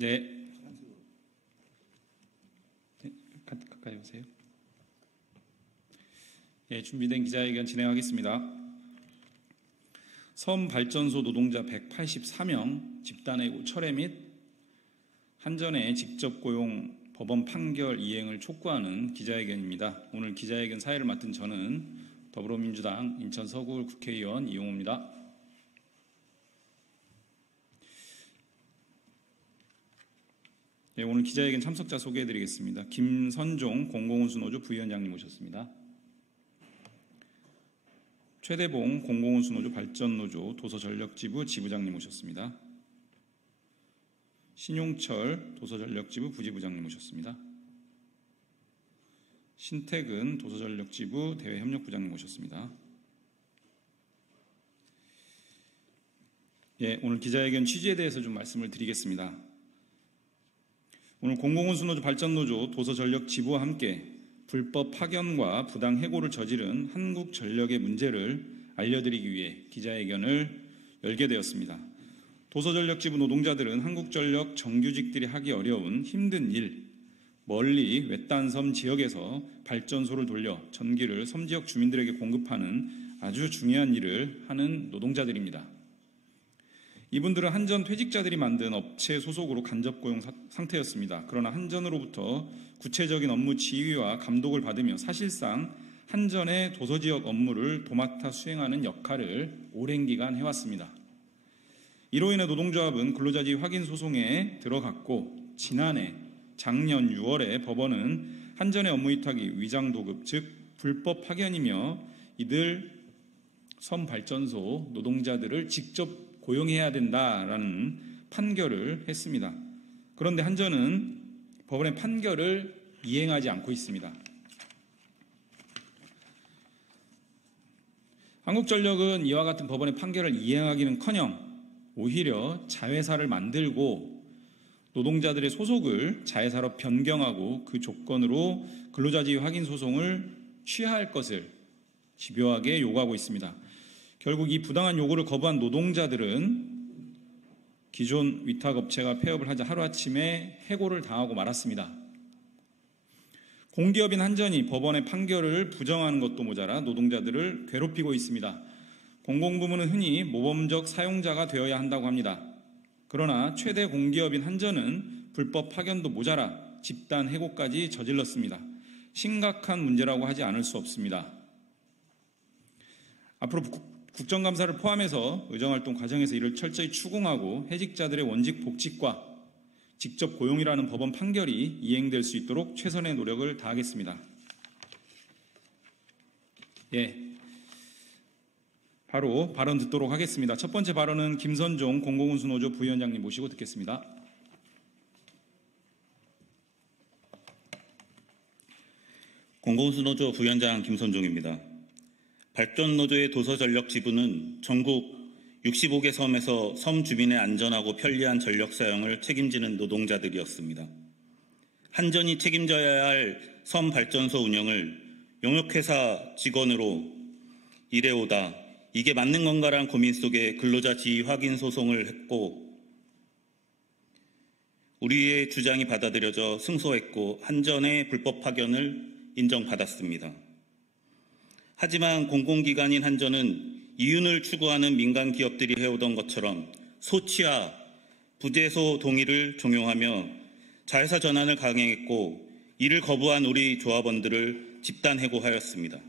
네. 가까이 오세요. 네, 준비된 기자회견 진행하겠습니다. 섬발전소 노동자 184명 집단해고 철회 및 한전의 직접 고용 법원 판결 이행을 촉구하는 기자회견입니다. 오늘 기자회견 사회를 맡은 저는 더불어민주당 인천 서구 국회의원 이용호입니다. 네, 오늘 기자회견 참석자 소개해드리겠습니다. 김선종 공공운수노조 부위원장님 오셨습니다. 최대봉 공공운수노조 발전노조 도서전력지부 지부장님 오셨습니다. 신용철 도서전력지부 부지부장님 오셨습니다. 신태근 도서전력지부 대외협력부장님 오셨습니다. 예, 오늘 기자회견 취지에 대해서 좀 말씀을 드리겠습니다. 오늘 공공운수노조 발전노조 도서전력지부와 함께 불법 파견과 부당 해고를 저지른 한국전력의 문제를 알려드리기 위해 기자회견을 열게 되었습니다. 도서전력지부 노동자들은 한국전력 정규직들이 하기 어려운 힘든 일, 멀리 외딴섬 지역에서 발전소를 돌려 전기를 섬지역 주민들에게 공급하는 아주 중요한 일을 하는 노동자들입니다. 이분들은 한전 퇴직자들이 만든 업체 소속으로 간접 고용 상태였습니다. 그러나 한전으로부터 구체적인 업무 지휘와 감독을 받으며 사실상 한전의 도서지역 업무를 도맡아 수행하는 역할을 오랜 기간 해왔습니다. 이로 인해 노동조합은 근로자지 확인 소송에 들어갔고 작년 6월에 법원은 한전의 업무 위탁이 위장도급 즉 불법 파견이며 이들 섬발전소 노동자들을 직접 고용해야 된다라는 판결을 했습니다. 그런데 한전은 법원의 판결을 이행하지 않고 있습니다. 한국전력은 이와 같은 법원의 판결을 이행하기는커녕 오히려 자회사를 만들고 노동자들의 소속을 자회사로 변경하고 그 조건으로 근로자지위 확인 소송을 취하할 것을 집요하게 요구하고 있습니다. 결국 이 부당한 요구를 거부한 노동자들은 기존 위탁업체가 폐업을 하자 하루아침에 해고를 당하고 말았습니다. 공기업인 한전이 법원의 판결을 부정하는 것도 모자라 노동자들을 괴롭히고 있습니다. 공공부문은 흔히 모범적 사용자가 되어야 한다고 합니다. 그러나 최대 공기업인 한전은 불법 파견도 모자라 집단 해고까지 저질렀습니다. 심각한 문제라고 하지 않을 수 없습니다. 앞으로 국정감사를 포함해서 의정활동 과정에서 이를 철저히 추궁하고 해직자들의 원직 복직과 직접 고용이라는 법원 판결이 이행될 수 있도록 최선의 노력을 다하겠습니다. 예, 바로 발언 듣도록 하겠습니다. 첫 번째 발언은 김선종 공공운수노조 부위원장님 모시고 듣겠습니다. 공공운수노조 부위원장 김선종입니다. 발전노조의 도서전력지부는 전국 65개 섬에서 섬 주민의 안전하고 편리한 전력 사용을 책임지는 노동자들이었습니다. 한전이 책임져야 할 섬 발전소 운영을 용역회사 직원으로 일해오다 이게 맞는 건가란 고민 속에 근로자 지위 확인 소송을 했고 우리의 주장이 받아들여져 승소했고 한전의 불법 파견을 인정받았습니다. 하지만 공공기관인 한전은 이윤을 추구하는 민간 기업들이 해오던 것처럼 소치와 부재소 동의를 종용하며 자회사 전환을 강행했고 이를 거부한 우리 조합원들을 집단 해고하였습니다.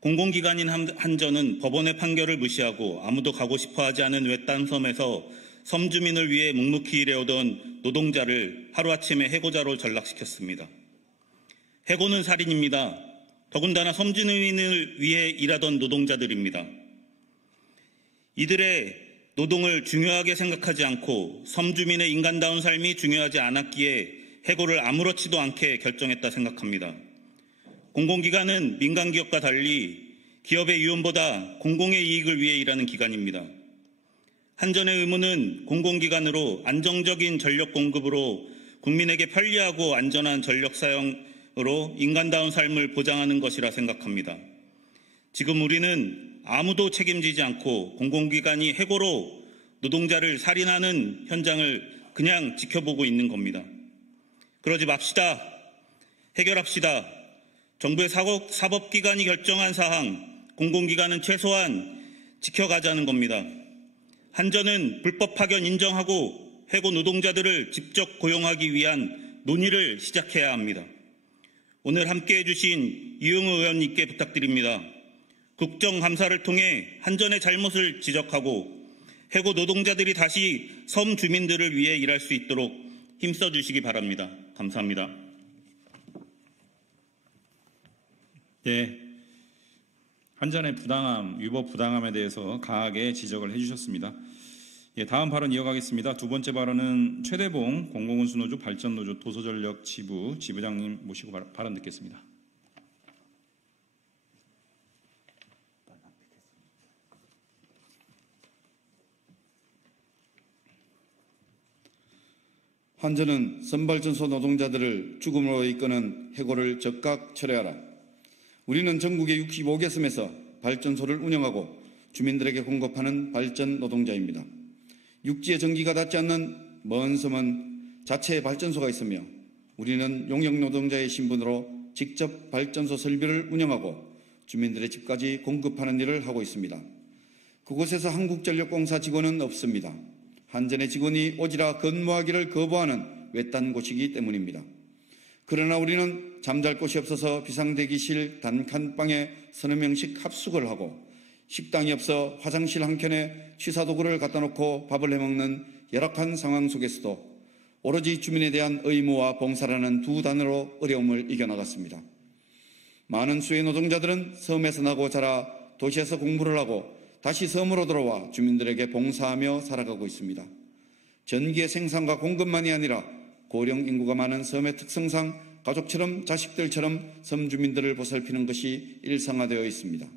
공공기관인 한전은 법원의 판결을 무시하고 아무도 가고 싶어하지 않은 외딴 섬에서 섬주민을 위해 묵묵히 일해오던 노동자를 하루아침에 해고자로 전락시켰습니다. 해고는 살인입니다. 더군다나 섬주민을 위해 일하던 노동자들입니다. 이들의 노동을 중요하게 생각하지 않고 섬주민의 인간다운 삶이 중요하지 않았기에 해고를 아무렇지도 않게 결정했다 생각합니다. 공공기관은 민간기업과 달리 기업의 이윤보다 공공의 이익을 위해 일하는 기관입니다. 한전의 의무는 공공기관으로 안정적인 전력 공급으로 국민에게 편리하고 안전한 전력 사용으로 인간다운 삶을 보장하는 것이라 생각합니다. 지금 우리는 아무도 책임지지 않고 공공기관이 해고로 노동자를 살인하는 현장을 그냥 지켜보고 있는 겁니다. 그러지 맙시다. 해결합시다. 정부의 사법기관이 결정한 사항, 공공기관은 최소한 지켜가자는 겁니다. 한전은 불법 파견 인정하고 해고 노동자들을 직접 고용하기 위한 논의를 시작해야 합니다. 오늘 함께해 주신 이용우 의원님께 부탁드립니다. 국정감사를 통해 한전의 잘못을 지적하고 해고 노동자들이 다시 섬 주민들을 위해 일할 수 있도록 힘써 주시기 바랍니다. 감사합니다. 네, 한전의 부당함, 위법 부당함에 대해서 강하게 지적을 해주셨습니다. 예, 다음 발언 이어가겠습니다. 두 번째 발언은 최대봉 공공운수노조 발전노조 도서전력 지부장님 모시고 발언 듣겠습니다. 한전은 선발전소 노동자들을 죽음으로 이끄는 해고를 즉각 철회하라. 우리는 전국의 65개 섬에서 발전소를 운영하고 주민들에게 공급하는 발전 노동자입니다. 육지에 전기가 닿지 않는 먼 섬은 자체의 발전소가 있으며 우리는 용역 노동자의 신분으로 직접 발전소 설비를 운영하고 주민들의 집까지 공급하는 일을 하고 있습니다. 그곳에서 한국전력공사 직원은 없습니다. 한전의 직원이 오지라 근무하기를 거부하는 외딴 곳이기 때문입니다. 그러나 우리는 잠잘 곳이 없어서 비상대기실 단칸방에 서너 명씩 합숙을 하고 식당이 없어 화장실 한켠에 취사도구를 갖다 놓고 밥을 해먹는 열악한 상황 속에서도 오로지 주민에 대한 의무와 봉사라는 두 단어로 어려움을 이겨나갔습니다. 많은 수의 노동자들은 섬에서 나고 자라 도시에서 공부를 하고 다시 섬으로 돌아와 주민들에게 봉사하며 살아가고 있습니다. 전기의 생산과 공급만이 아니라 고령 인구가 많은 섬의 특성상 가족처럼 자식들처럼 섬 주민들을 보살피는 것이 일상화되어 있습니다.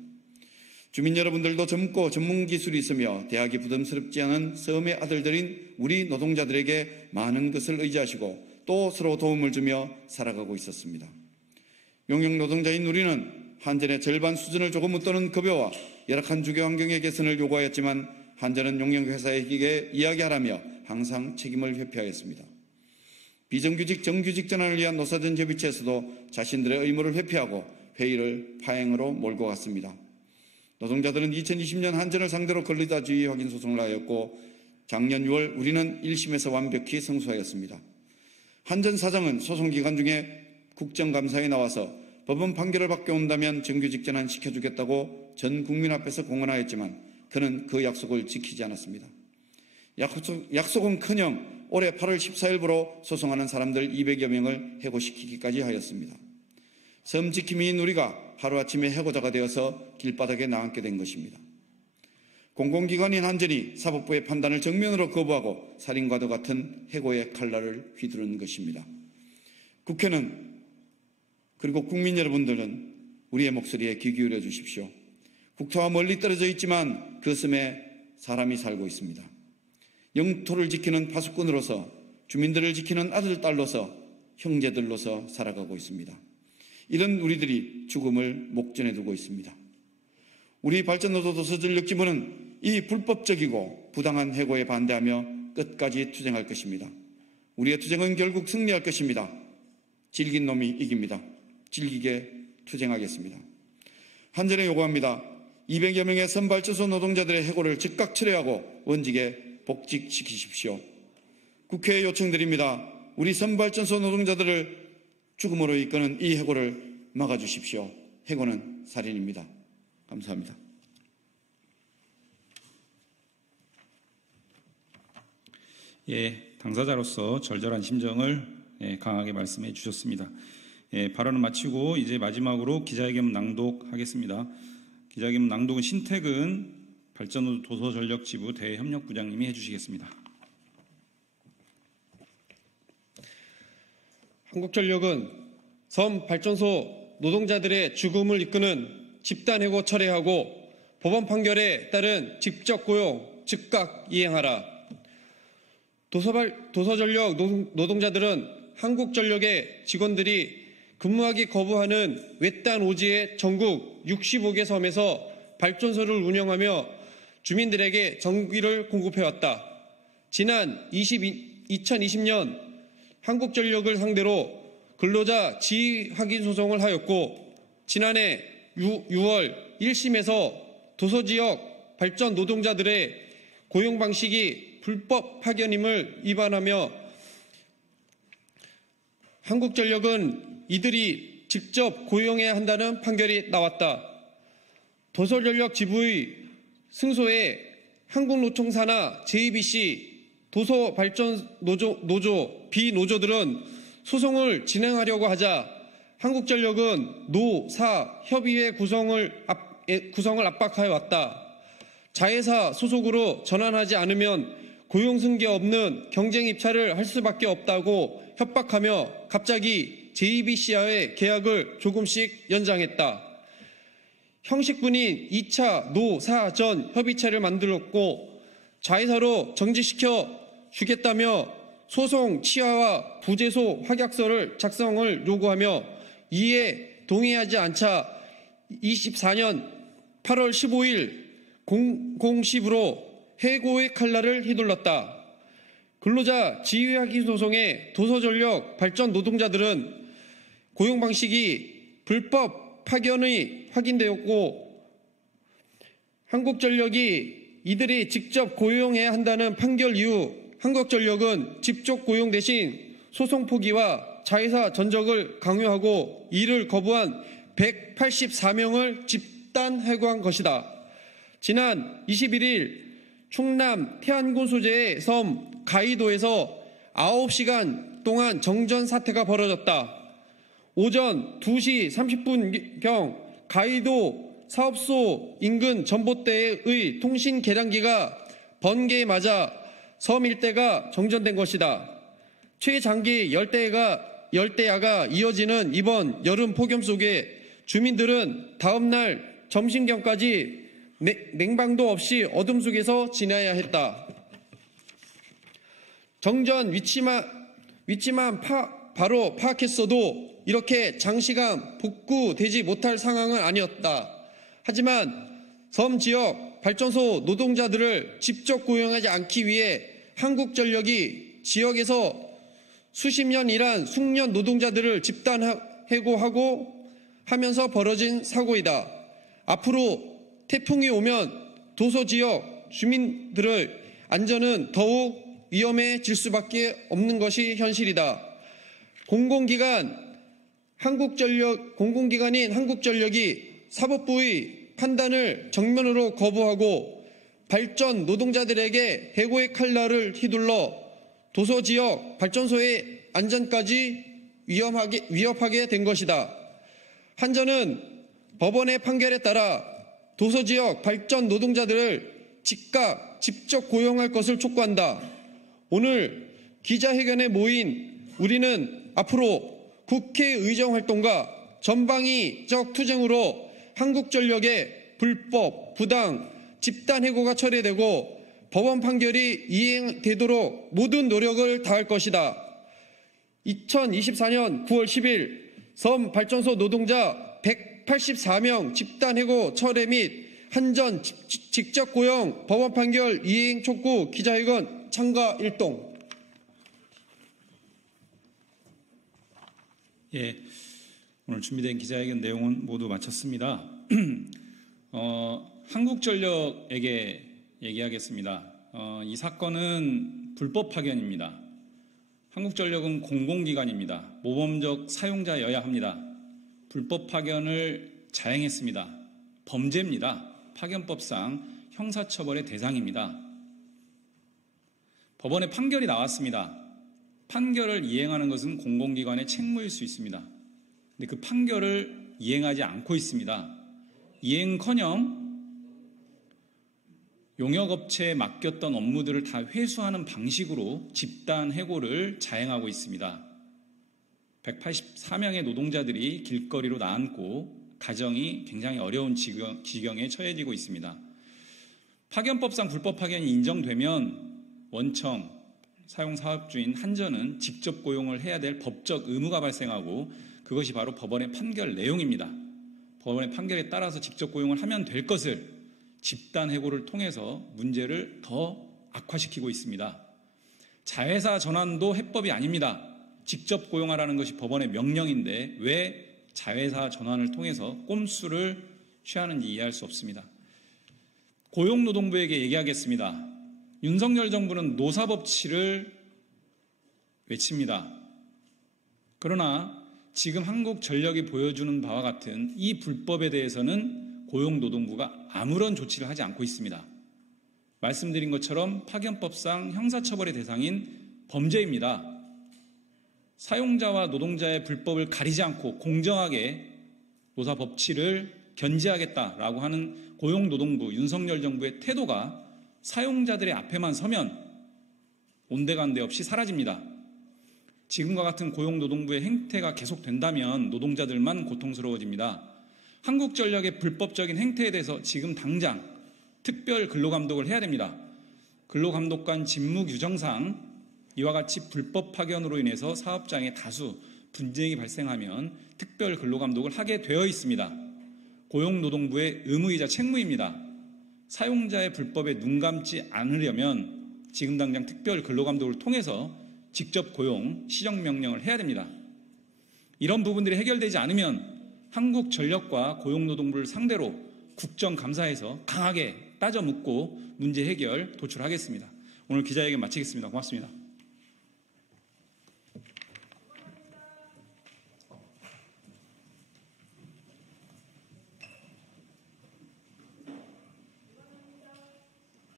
주민 여러분들도 젊고 전문 기술이 있으며 대학이 부담스럽지 않은 섬의 아들들인 우리 노동자들에게 많은 것을 의지하시고 또 서로 도움을 주며 살아가고 있었습니다. 용역 노동자인 우리는 한전의 절반 수준을 조금 웃도는 급여와 열악한 주거 환경의 개선을 요구하였지만 한전은 용역회사에게 이야기하라며 항상 책임을 회피하였습니다. 비정규직 정규직 전환을 위한 노사전 협의체에서도 자신들의 의무를 회피하고 회의를 파행으로 몰고 갔습니다. 노동자들은 2020년 한전을 상대로 권리다주의 확인 소송을 하였고 작년 6월 우리는 1심에서 완벽히 승소하였습니다. 한전 사장은 소송 기간 중에 국정감사에 나와서 법원 판결을 바뀌어온다면 정규직 전환 시켜주겠다고 전 국민 앞에서 공언하였지만 그는 그 약속을 지키지 않았습니다. 약속은커녕 올해 8월 14일부로 소송하는 사람들 200여 명을 해고시키기까지 하였습니다. 섬 지킴이인 우리가 하루아침에 해고자가 되어서 길바닥에 나앉게 된 것입니다. 공공기관인 한전이 사법부의 판단을 정면으로 거부하고 살인과도 같은 해고의 칼날을 휘두른 것입니다. 국회는 그리고 국민 여러분들은 우리의 목소리에 귀 기울여 주십시오. 국토와 멀리 떨어져 있지만 그 섬에 사람이 살고 있습니다. 영토를 지키는 파수꾼으로서 주민들을 지키는 아들, 딸로서 형제들로서 살아가고 있습니다. 이런 우리들이 죽음을 목전에 두고 있습니다. 우리 발전노조 도서전력지부는 이 불법적이고 부당한 해고에 반대하며 끝까지 투쟁할 것입니다. 우리의 투쟁은 결국 승리할 것입니다. 질긴 놈이 이깁니다. 질기게 투쟁하겠습니다. 한전에 요구합니다. 200여 명의 선발전소 노동자들의 해고를 즉각 철회하고 원직에 복직시키십시오. 국회에 요청드립니다. 우리 선발전소 노동자들을 죽음으로 이끄는 이 해고를 막아주십시오. 해고는 살인입니다. 감사합니다. 예, 당사자로서 절절한 심정을 강하게 말씀해 주셨습니다. 예, 발언을 마치고 이제 마지막으로 기자회견 낭독하겠습니다. 기자회견 낭독은 신태근 발전노조 도서전력지부 대협력부장님이 해주시겠습니다. 한국전력은 섬 발전소 노동자들의 죽음을 이끄는 집단해고 철회하고 법원 판결에 따른 직접 고용 즉각 이행하라. 도서전력 노동자들은 한국전력의 직원들이 근무하기 거부하는 외딴 오지의 전국 65개 섬에서 발전소를 운영하며 주민들에게 전기를 공급해왔다. 지난 22 2020년 한국전력을 상대로 근로자 지위 확인 소송을 하였고, 지난해 6월 1심에서 도서지역 발전 노동자들의 고용 방식이 불법 파견임을 위반하며 한국전력은 이들이 직접 고용해야 한다는 판결이 나왔다. 도서전력 지부의 승소에 한국노총사나 JBC, 도서발전노조, 비노조들은 소송을 진행하려고 하자 한국전력은 노사 협의회 구성을 압박하여 왔다. 자회사 소속으로 전환하지 않으면 고용 승계 없는 경쟁 입찰을 할 수밖에 없다고 협박하며 갑자기 JBC와의 계약을 조금씩 연장했다. 형식분인 2차 노사전 협의체를 만들었고, 자회사로 정지시켜 주겠다며 소송 취하와 부재소 확약서를 작성을 요구하며 이에 동의하지 않자 24년 8월 15일 공공시부로 해고의 칼날을 휘둘렀다. 근로자 지위 확인 소송의 도서전력 발전 노동자들은 고용 방식이 불법 파견이 확인되었고, 한국전력이 이들이 직접 고용해야 한다는 판결 이후 한국전력은 직접 고용 대신 소송 포기와 자회사 전적을 강요하고 이를 거부한 184명을 집단 해고한 것이다. 지난 21일 충남 태안군 소재의 섬 가이도에서 9시간 동안 정전 사태가 벌어졌다. 오전 2시 30분경 가이도 사업소 인근 전봇대의 통신 계량기가 번개에 맞아 섬 일대가 정전된 것이다. 최장기 열대야가 이어지는 이번 여름 폭염 속에 주민들은 다음날 점심경까지 냉방도 없이 어둠 속에서 지내야 했다. 정전 위치만 바로 파악했어도 이렇게 장시간 복구되지 못할 상황은 아니었다. 하지만 섬 지역 발전소 노동자들을 직접 고용하지 않기 위해 한국전력이 지역에서 수십 년 일한 숙련 노동자들을 집단 해고하고 하면서 벌어진 사고이다. 앞으로 태풍이 오면 도서 지역 주민들의 안전은 더욱 위험해질 수밖에 없는 것이 현실이다. 공공기관인 한국전력이 사법부의 판단을 정면으로 거부하고 발전 노동자들에게 해고의 칼날을 휘둘러 도서지역 발전소의 안전까지 위협하게 된 것이다. 한전은 법원의 판결에 따라 도서지역 발전 노동자들을 즉각 직접 고용할 것을 촉구한다. 오늘 기자회견에 모인 우리는 앞으로 국회 의정활동과 전방위적 투쟁으로 한국전력의 불법, 부당, 집단해고가 철회되고 법원 판결이 이행되도록 모든 노력을 다할 것이다. 2024년 9월 10일 섬 발전소 노동자 184명 집단해고 철회 및 한전 직접 고용 법원 판결 이행 촉구 기자회견 참가 일동. 예, 오늘 준비된 기자회견 내용은 모두 마쳤습니다. 한국전력에게 얘기하겠습니다. 이 사건은 불법 파견입니다. 한국전력은 공공기관입니다. 모범적 사용자여야 합니다. 불법 파견을 자행했습니다. 범죄입니다. 파견법상 형사처벌의 대상입니다. 법원의 판결이 나왔습니다. 판결을 이행하는 것은 공공기관의 책무일 수 있습니다. 근데 그 판결을 이행하지 않고 있습니다. 이행커녕 용역업체에 맡겼던 업무들을 다 회수하는 방식으로 집단 해고를 자행하고 있습니다. 184명의 노동자들이 길거리로 나앉고 가정이 굉장히 어려운 지경에 처해지고 있습니다. 파견법상 불법 파견이 인정되면 원청, 사용사업주인 한전은 직접 고용을 해야 될 법적 의무가 발생하고 그것이 바로 법원의 판결 내용입니다. 법원의 판결에 따라서 직접 고용을 하면 될 것을 집단 해고를 통해서 문제를 더 악화시키고 있습니다. 자회사 전환도 해법이 아닙니다. 직접 고용하라는 것이 법원의 명령인데 왜 자회사 전환을 통해서 꼼수를 취하는지 이해할 수 없습니다. 고용노동부에게 얘기하겠습니다. 윤석열 정부는 노사법치를 외칩니다. 그러나 지금 한국전력이 보여주는 바와 같은 이 불법에 대해서는 고용노동부가 아무런 조치를 하지 않고 있습니다. 말씀드린 것처럼 파견법상 형사처벌의 대상인 범죄입니다. 사용자와 노동자의 불법을 가리지 않고 공정하게 노사법치를 견제하겠다라고 하는 고용노동부 윤석열 정부의 태도가 사용자들의 앞에만 서면 온데간데 없이 사라집니다. 지금과 같은 고용노동부의 행태가 계속된다면 노동자들만 고통스러워집니다. 한국전력의 불법적인 행태에 대해서 지금 당장 특별 근로감독을 해야 됩니다. 근로감독관 직무 규정상 이와 같이 불법 파견으로 인해서 사업장에 다수 분쟁이 발생하면 특별 근로감독을 하게 되어 있습니다. 고용노동부의 의무이자 책무입니다. 사용자의 불법에 눈 감지 않으려면 지금 당장 특별 근로감독을 통해서 직접 고용, 시정명령을 해야 됩니다. 이런 부분들이 해결되지 않으면 한국전력과 고용노동부를 상대로 국정감사에서 강하게 따져 묻고 문제 해결 도출하겠습니다. 오늘 기자회견 마치겠습니다. 고맙습니다.